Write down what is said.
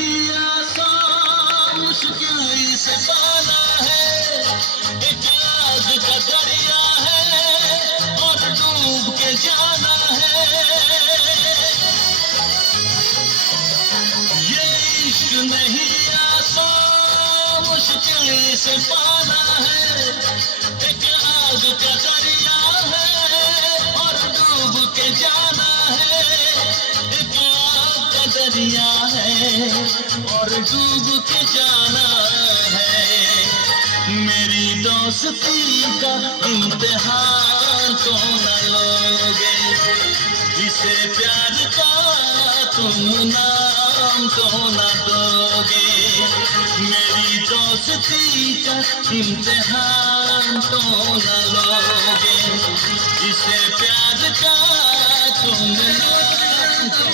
नहीं आसान, मुश्किल से पाना है। एक आग का दरिया है और डूब के जाना है। ये इश्क नहीं आसान, मुश्किल से पाना है। एक आग का दरिया है और डूब के जाना है। एक आग का दरिया है और डूब के जाना है। मेरी दोस्ती का इम्तिहान तो न लोगे, इसे प्यार का तुम नाम तो न दोगे। मेरी दोस्ती का इम्तिहान तो न लोगे, इसे प्यार का तुम नाम तो